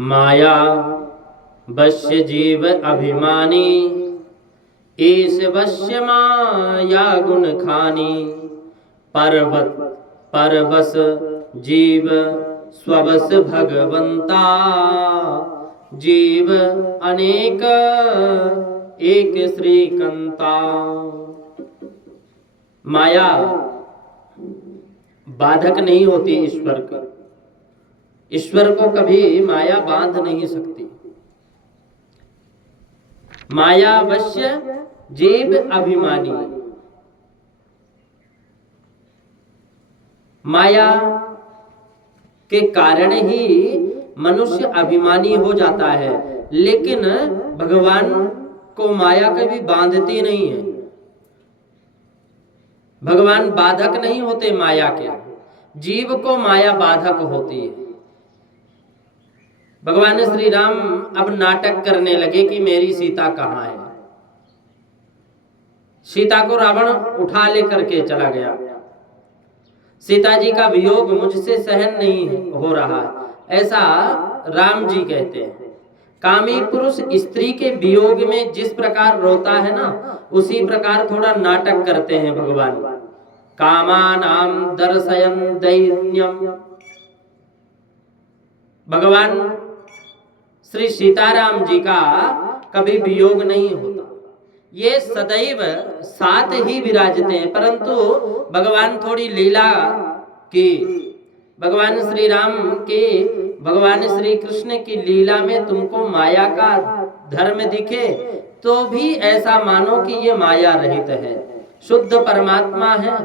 माया वश्य जीव अभिमानी, ईश वश्य माया गुण खानी। परवश जीव स्ववश भगवंता, जीव अनेक एक श्रीकंता। माया बाधक नहीं होती ईश्वर का। ईश्वर को कभी माया बांध नहीं सकती। माया वश्य जीव अभिमानी। माया के कारण ही मनुष्य अभिमानी हो जाता है, लेकिन भगवान को माया कभी बांधती नहीं है। भगवान बाधक नहीं होते माया के, जीव को माया बाधक होती है। भगवान श्री राम अब नाटक करने लगे कि मेरी सीता कहाँ है। सीता को रावण उठा लेकर के चला गया। सीता जी का वियोग मुझसे सहन नहीं हो रहा, ऐसा राम जी कहते हैं। कामी पुरुष स्त्री के वियोग में जिस प्रकार रोता है ना, उसी प्रकार थोड़ा नाटक करते हैं भगवान। कामानाम दर्शयन् दैन्यम। भगवान श्री सीताराम जी का कभी वियोग नहीं होता। ये सदैव साथ ही विराजते हैं, परंतु भगवान थोड़ी लीला की, भगवान श्री राम के, भगवान श्री कृष्ण की लीला में तुमको माया का धर्म दिखे तो भी ऐसा मानो कि ये माया रहित है, शुद्ध परमात्मा है।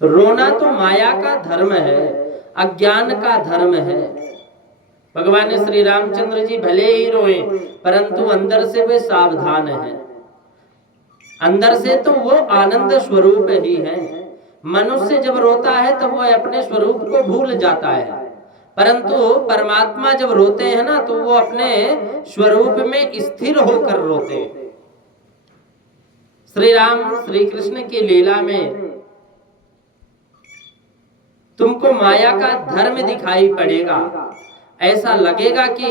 रोना तो माया का धर्म है, अज्ञान का धर्म है। भगवान श्री रामचंद्र जी भले ही रोए, परंतु अंदर से वे सावधान हैं। अंदर से तो वो आनंद स्वरूप ही है। मनुष्य जब रोता है तब वो अपने स्वरूप को भूल जाता है, परंतु परमात्मा जब रोते हैं ना, तो वो अपने स्वरूप में स्थिर होकर रोते हैं। श्री राम श्री कृष्ण की लीला में तुमको माया का धर्म दिखाई पड़ेगा। ऐसा लगेगा कि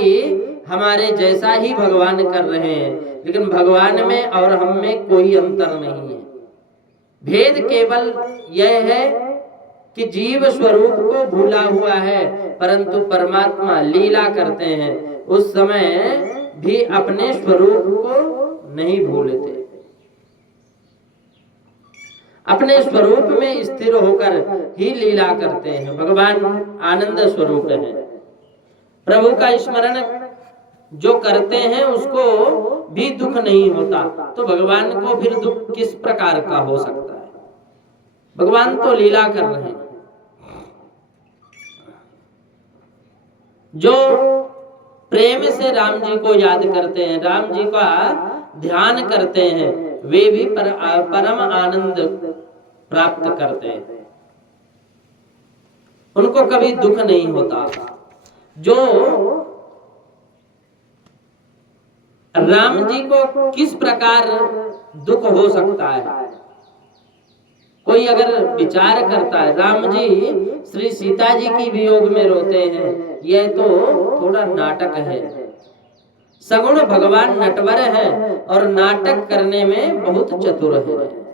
हमारे जैसा ही भगवान कर रहे हैं, लेकिन भगवान में और हम में कोई अंतर नहीं है। भेद केवल यह है कि जीव स्वरूप को भूला हुआ है, परंतु परमात्मा लीला करते हैं, उस समय भी अपने स्वरूप को नहीं भूलते। अपने स्वरूप में स्थिर होकर ही लीला करते हैं। भगवान आनंद स्वरूप है। प्रभु का स्मरण जो करते हैं उसको भी दुख नहीं होता, तो भगवान को फिर दुख किस प्रकार का हो सकता है। भगवान तो लीला कर रहे हैं। जो प्रेम से राम जी को याद करते हैं, राम जी का ध्यान करते हैं, वे भी परम आनंद प्राप्त करते हैं। उनको कभी दुख नहीं होता। जो राम जी को किस प्रकार दुख हो सकता है, कोई अगर विचार करता है, राम जी श्री सीता जी की वियोग में रोते हैं, यह तो थोड़ा नाटक है। सगुण भगवान नटवर है और नाटक करने में बहुत चतुर है।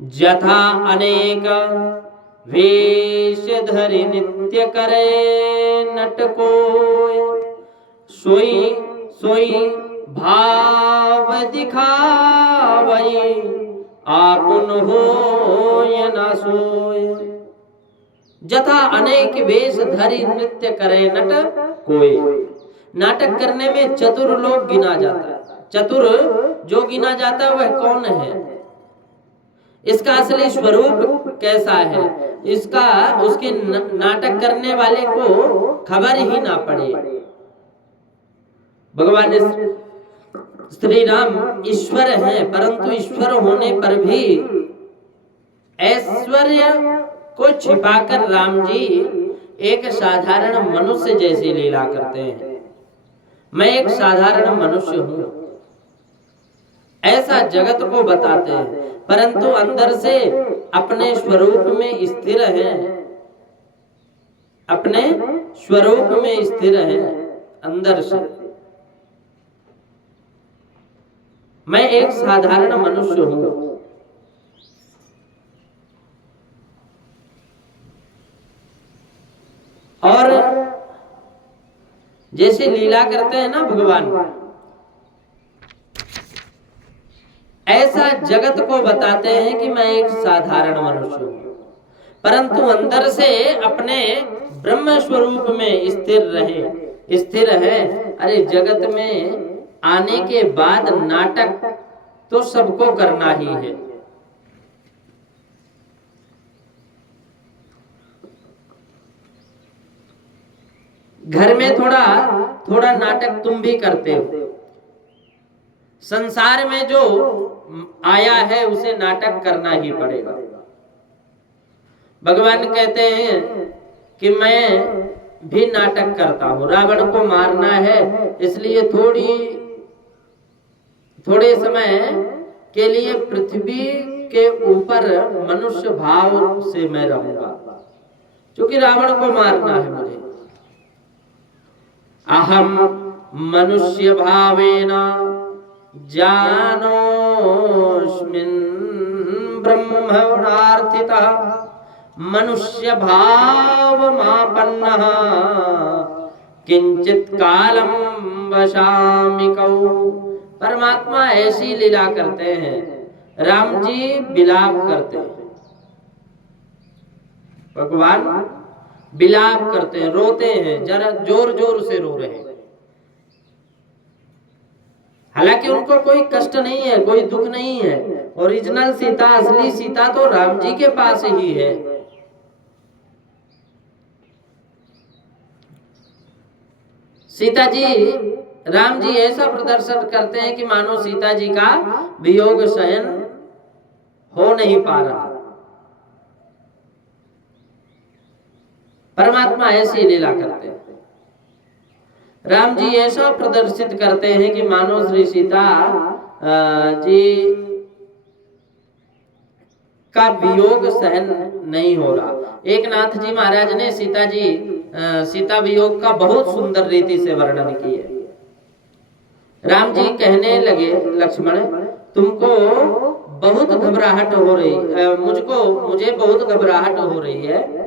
जथा अनेक वेश धरि नित्य करे नटको, सोई सोई भाव दिखावई आपुन होय न सोय। जथा अनेक वेश धरि नृत्य करे नट कोय। नाटक करने में चतुर लोग गिना जाता है। चतुर जो गिना जाता है वह कौन है, इसका असली स्वरूप कैसा है, इसका उसके नाटक करने वाले को खबर ही ना पड़े। भगवान श्री राम ईश्वर हैं, परंतु ईश्वर होने पर भी ऐश्वर्य को छिपाकर राम जी एक साधारण मनुष्य जैसी लीला करते हैं। मैं एक साधारण मनुष्य हूं, ऐसा जगत को बताते हैं, परंतु अंदर से अपने स्वरूप में स्थिर हैं। अपने स्वरूप में स्थिर है अंदर से। मैं एक साधारण मनुष्य हूं। और जैसे लीला करते हैं ना भगवान, ऐसा जगत को बताते हैं कि मैं एक साधारण मनुष्य हूं, परंतु अंदर से अपने ब्रह्म स्वरूप में स्थिर है। अरे जगत में आने के बाद नाटक तो सबको करना ही है। घर में थोड़ा थोड़ा नाटक तुम भी करते हो। संसार में जो आया है उसे नाटक करना ही पड़ेगा। भगवान कहते हैं कि मैं भी नाटक करता हूं। रावण को मारना है, इसलिए थोड़े समय के लिए पृथ्वी के ऊपर मनुष्य भाव से मैं रहूंगा, क्योंकि रावण को मारना है मुझे। अहम मनुष्य भावेन जानोस्मिन् ब्रह्मणार्थितः मनुष्य भावमापन्नः किंचित कालम वशामि कौ। परमात्मा ऐसी लीला करते हैं। राम जी विलाप करते हैं, भगवान विलाप करते हैं, रोते हैं, जरा जोर जोर से रो रहे हैं। हालांकि उनको कोई कष्ट नहीं है, कोई दुख नहीं है। ओरिजिनल सीता, असली सीता तो राम जी के पास ही है। सीता जी, राम जी ऐसा प्रदर्शन करते हैं कि मानो सीता जी का वियोग सहन हो नहीं पा रहा। परमात्मा ऐसी लीला करते हैं। राम जी ऐसा प्रदर्शित करते हैं कि मानो श्री सीता जी का वियोग सहन नहीं हो रहा। एक नाथ जी महाराज ने सीता वियोग का बहुत सुंदर रीति से वर्णन किया। राम जी कहने लगे, लक्ष्मण तुमको बहुत घबराहट हो रही, मुझे बहुत घबराहट हो रही है।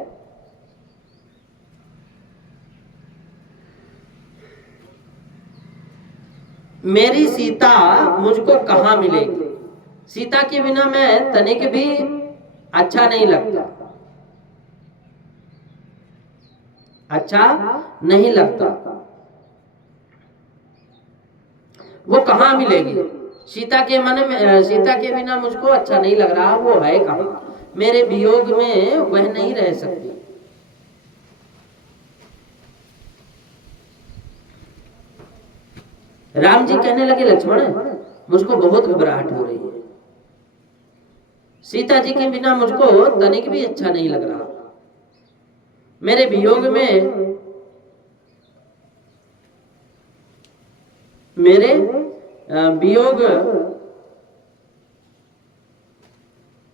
मेरी सीता मुझको कहाँ मिलेगी? सीता के बिना मैं तनिक भी अच्छा नहीं लगता, अच्छा नहीं लगता। वो कहाँ मिलेगी? सीता के बिना मुझको अच्छा नहीं लग रहा। वो है कहाँ? मेरे वियोग में वह नहीं रह सकती। राम जी कहने लगे, लक्ष्मण मुझको बहुत घबराहट हो रही है। सीता जी के बिना मुझको तनिक भी अच्छा नहीं लग रहा। मेरे वियोग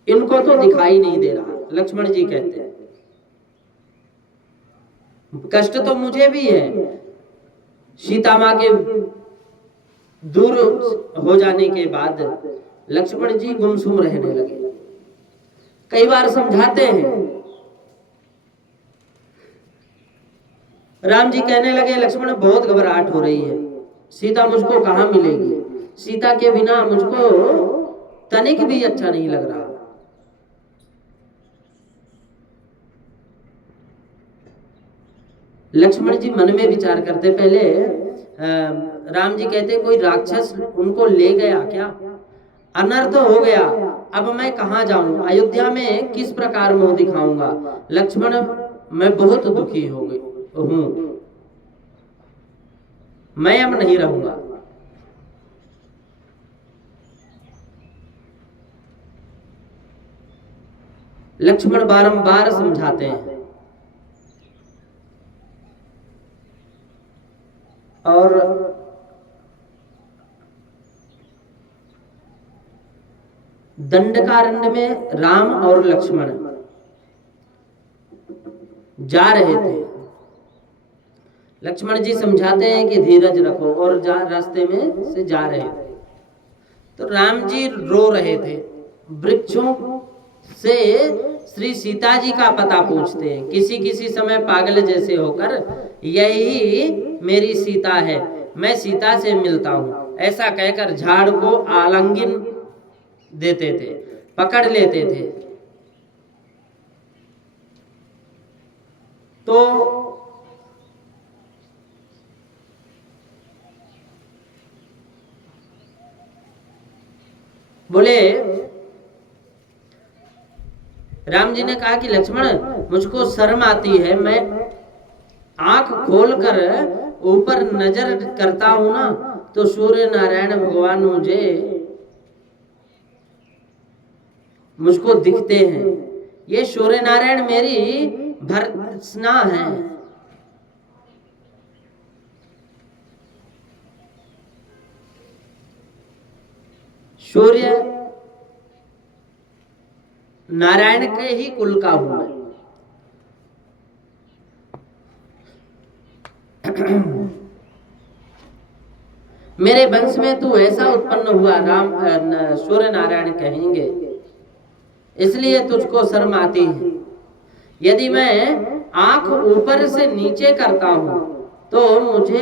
इनको तो दिखाई नहीं दे रहा। लक्ष्मण जी कहते हैं कष्ट तो मुझे भी है। सीता माँ के दूर हो जाने के बाद लक्ष्मण जी गुमसुम रहने लगे। कई बार समझाते हैं। राम जी कहने लगे, लक्ष्मण बहुत घबराहट हो रही है। सीता मुझको कहाँ मिलेगी? सीता के बिना मुझको तनिक भी अच्छा नहीं लग रहा। लक्ष्मण जी मन में विचार करते। पहले राम जी कहते कोई राक्षस उनको ले गया क्या? अनर्थ हो गया। अब मैं कहाँ जाऊं? अयोध्या में किस प्रकार मुंह दिखाऊंगा? लक्ष्मण मैं बहुत दुखी हो गई हूं, मैं अब नहीं रहूंगा। लक्ष्मण बारंबार समझाते हैं और दंडकारण्य में राम और लक्ष्मण जा रहे थे। लक्ष्मण जी समझाते हैं कि धीरज रखो, और रास्ते में से जा रहे थे तो राम जी रो रहे थे। वृक्षों से श्री सीता जी का पता पूछते हैं, किसी किसी समय पागल जैसे होकर, यही मेरी सीता है, मैं सीता से मिलता हूँ, ऐसा कहकर झाड़ को आलिंगन देते थे, पकड़ लेते थे। तो बोले, राम जी ने कहा कि लक्ष्मण मुझको शर्म आती है, मैं आंख खोलकर ऊपर नजर करता हूं ना तो सूर्य नारायण भगवान मुझको दिखते हैं। ये सूर्य नारायण मेरी भर्त्सना है। सूर्य नारायण के ही कुल का हूं मैं। मेरे वंश में तू ऐसा उत्पन्न हुआ, राम सूर्य नारायण कहेंगे, इसलिए तुझको शर्म आती है। यदि मैं आंख ऊपर से नीचे करता हूं तो मुझे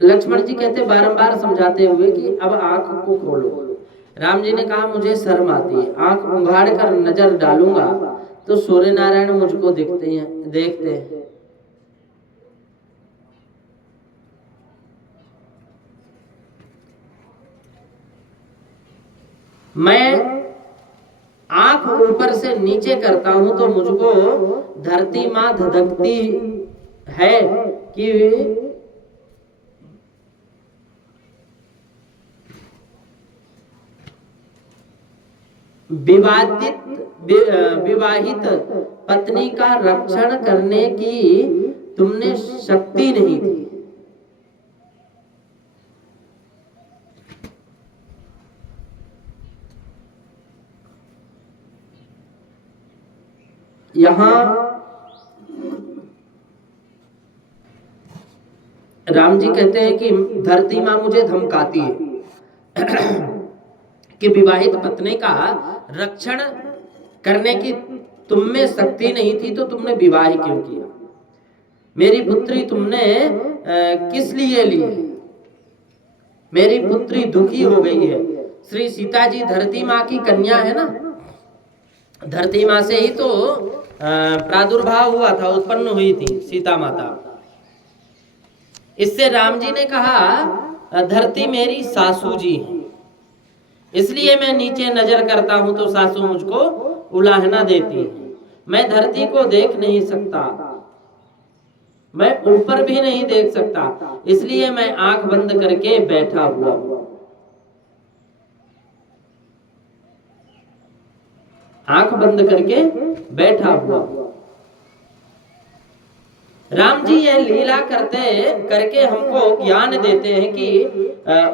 लक्ष्मण जी कहते बारंबार समझाते हुए कि अब आंख को खोलो। राम जी ने कहा मुझे शर्म आती है, आंख उघाड़ कर नजर डालूंगा तो सूर्य नारायण मुझको देखते हैं। मैं आंख ऊपर से नीचे करता हूं तो मुझको धरती मां धधकती है कि विवाहित पत्नी का रक्षण करने की तुमने शक्ति नहीं थी। यहां राम जी कहते हैं कि धरती मां मुझे धमकाती है कि विवाहित पत्नी का रक्षण करने की तुम में शक्ति नहीं थी तो तुमने विवाह क्यों किया? मेरी पुत्री तुमने किस लिए ली? मेरी पुत्री दुखी हो गई है। श्री सीता जी धरती माँ की कन्या है ना, धरती माँ से ही तो प्रादुर्भाव हुआ था, उत्पन्न हुई थी सीता माता। इससे राम जी ने कहा धरती मेरी सासू जी है, इसलिए मैं नीचे नजर करता हूं तो सासू मुझको उलाहना देती है। मैं धरती को देख नहीं सकता, मैं ऊपर भी नहीं देख सकता, इसलिए मैं आंख बंद करके बैठा हुआ हूं। आंख बंद करके बैठा हुआ। राम जी ये लीला करके हमको ज्ञान देते हैं कि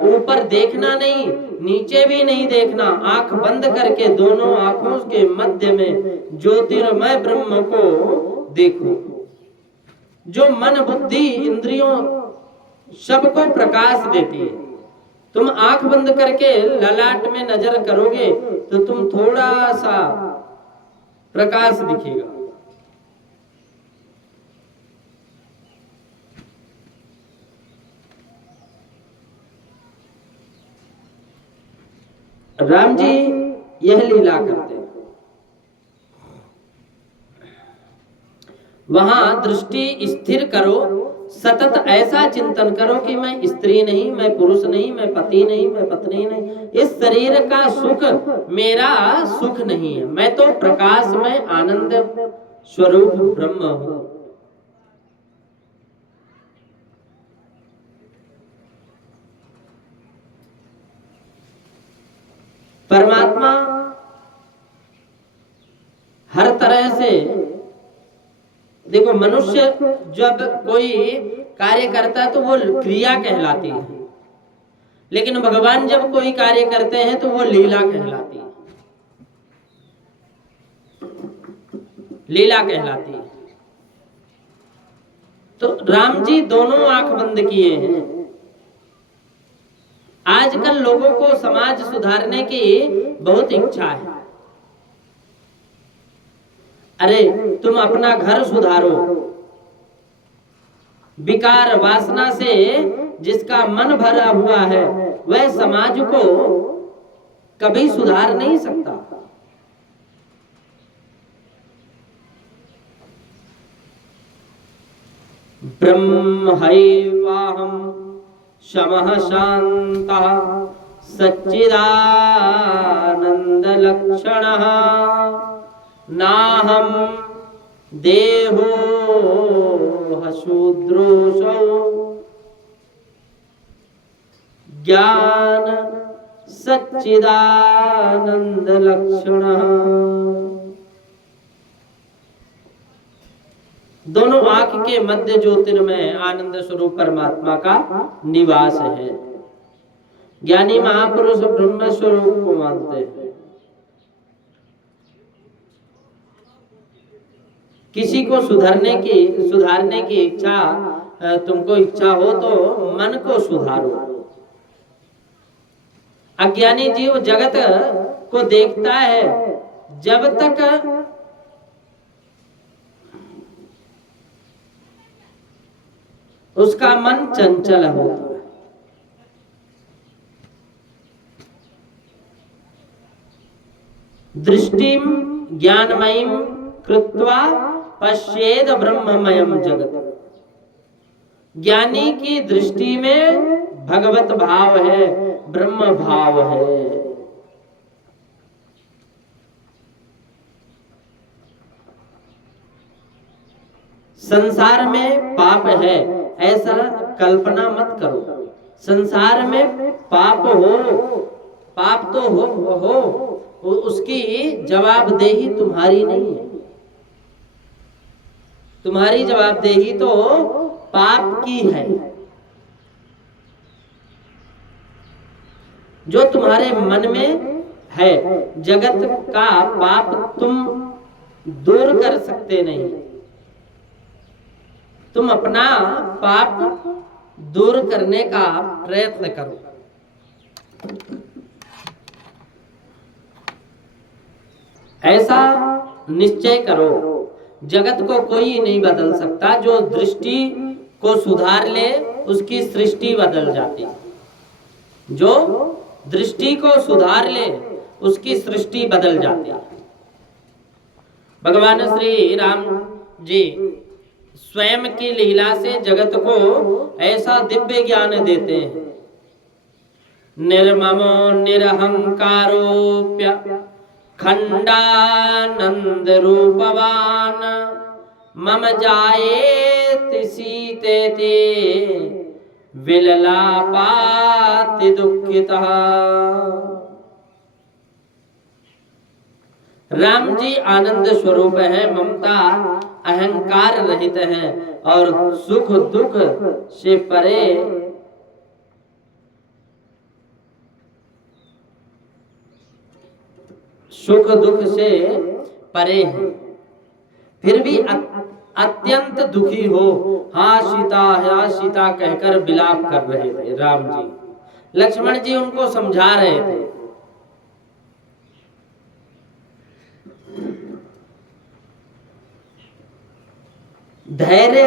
ऊपर देखना नहीं, नीचे भी नहीं देखना, आंख बंद करके दोनों आंखों के मध्य में ज्योतिर्मय ब्रह्म को देखो, जो मन बुद्धि इंद्रियों सबको प्रकाश देती है। तुम आंख बंद करके ललाट में नजर करोगे तो तुम थोड़ा सा प्रकाश दिखेगा। राम जी यह लीला करते हैं। वहां दृष्टि स्थिर करो, सतत ऐसा चिंतन करो कि मैं स्त्री नहीं, मैं पुरुष नहीं, मैं पति नहीं, मैं पत्नी नहीं, इस शरीर का सुख मेरा सुख नहीं है, मैं तो प्रकाश में आनंद स्वरूप ब्रह्म हूं। परमात्मा हर तरह से, देखो मनुष्य जब कोई कार्य करता है तो वो क्रिया कहलाती है, लेकिन भगवान जब कोई कार्य करते हैं तो वो लीला कहलाती है। लीला कहलाती है। तो राम जी दोनों आंख बंद किए हैं। आजकल लोगों को समाज सुधारने की बहुत इच्छा है। अरे तुम अपना घर सुधारो। विकार वासना से जिसका मन भरा हुआ है वह समाज को कभी सुधार नहीं सकता। ब्रह्मैवाहं शमः शान्तः सच्चिदानन्दलक्षणः नाहं देहो शूद्रोऽसौ ज्ञान सच्चिदानन्दलक्षणः। दोनों आंख के मध्य ज्योतिर्मय आनंद स्वरूप परमात्मा का निवास है। ज्ञानी महापुरुष ब्रह्म स्वरूप को मानते हैं। किसी को सुधारने की इच्छा तुमको इच्छा हो तो मन को सुधारो। अज्ञानी जीव जगत को देखता है जब तक उसका मन चंचल होता है। दृष्टिम ज्ञानमयीं कृत्वा पश्येद ब्रह्ममयम जगत। ज्ञानी की दृष्टि में भगवत भाव है, ब्रह्म भाव है। संसार में पाप है ऐसा कल्पना मत करो। संसार में पाप हो, पाप तो हो उसकी जवाबदेही तुम्हारी नहीं है। तुम्हारी जवाबदेही तो पाप की है। जो तुम्हारे मन में है, जगत का पाप तुम दूर कर सकते नहीं। तुम अपना पाप दूर करने का प्रयत्न करो। ऐसा निश्चय करो, जगत को कोई नहीं बदल सकता। जो दृष्टि को सुधार ले उसकी सृष्टि बदल जाती। जो दृष्टि को सुधार ले उसकी सृष्टि बदल जाती। भगवान श्री राम जी स्वयं की लीला से जगत को ऐसा दिव्य ज्ञान देते हैं। निर्ममो निरहंकारोप्य खंडानंद रूपवान मम जायेति सीतेति विललापाति दुःखितः। राम जी आनंद स्वरूप है, ममता अहंकार रहित हैं और सुख दुख से परे सुख दुख से परे हैं। फिर भी अत्यंत दुखी हो, हा सीता कहकर विलाप कर रहे थे राम जी। लक्ष्मण जी उनको समझा रहे थे। धैर्य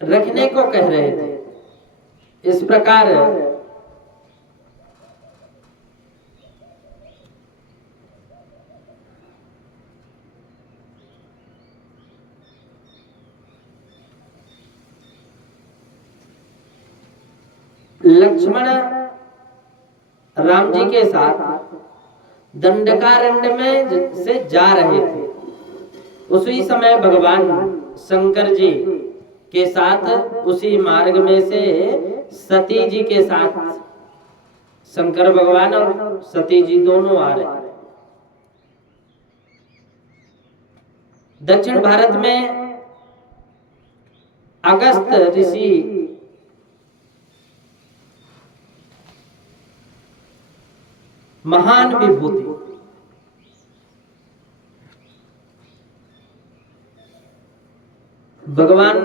रखने को कह रहे थे। इस प्रकार लक्ष्मण राम जी के साथ दंडकारण्य में से जा रहे थे। उसी समय भगवान शंकर जी के साथ उसी मार्ग में से सती जी के साथ शंकर भगवान और सती जी दोनों आ रहे हैं। दक्षिण भारत में अगस्त ऋषि महान विभूति, भगवान